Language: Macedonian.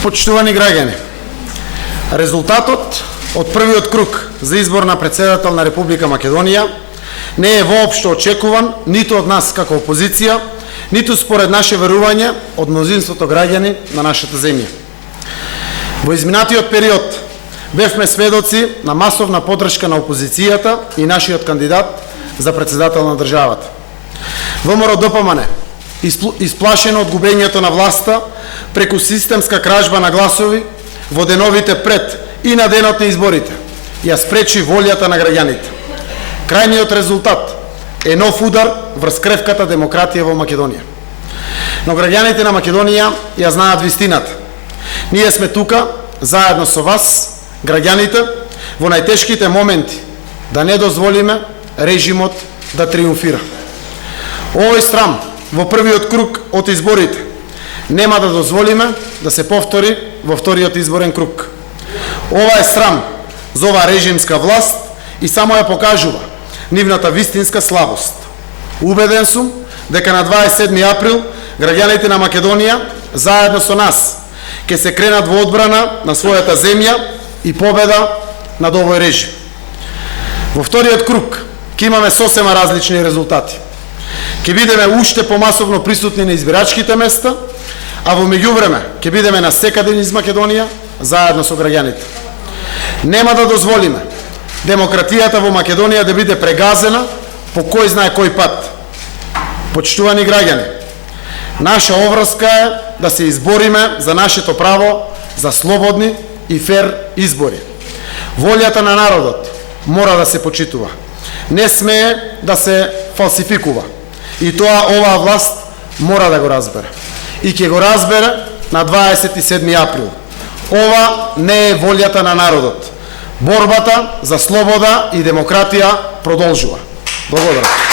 Почитувани граѓани, резултатот од првиот круг за избор на председател на Република Македонија не е воопшто очекуван ниту од нас како опозиција, ниту според наше верување од мнозинството граѓани на нашата земја. Во изминатиот период бевме сведоци на масовна поддршка на опозицијата и нашиот кандидат за председател на државата. ВМРО-ДПМН, исплашено од губењето на власта преку системска кражба на гласови во деновите пред и на денот на изборите, ја спречи волјата на граѓаните. Крајниот резултат е нов удар врз кревката демократија во Македонија. Но граѓаните на Македонија ја знаат вистината. Ние сме тука, заедно со вас, граѓаните, во најтешките моменти, да не дозволиме режимот да триумфира. Овој срам во првиот круг од изборите нема да дозволиме да се повтори во вториот изборен круг. Ова е срам за оваа режимска власт и само ја покажува нивната вистинска слабост. Убеден сум дека на 27 април граѓаните на Македонија заедно со нас ќе се кренат во одбрана на својата земја и победа над овој режим. Во вториот круг ќе имаме сосема различни резултати. Ќе бидеме уште помасовно присутни на избирачките места, а во меѓувреме ќе бидеме насекаде низ Македонија заедно со граѓаните. Нема да дозволиме демократијата во Македонија да биде прегазена по кој знае кој пат. Почитувани граѓани, наша обврска е да се избориме за нашето право за слободни и фер избори. Волјата на народот мора да се почитува. Не смее да се фалсификува. И тоа оваа власт мора да го разбере. И ќе го разбере на 27 април. Ова не е волјата на народот. Борбата за слобода и демократија продолжува. Благодарам.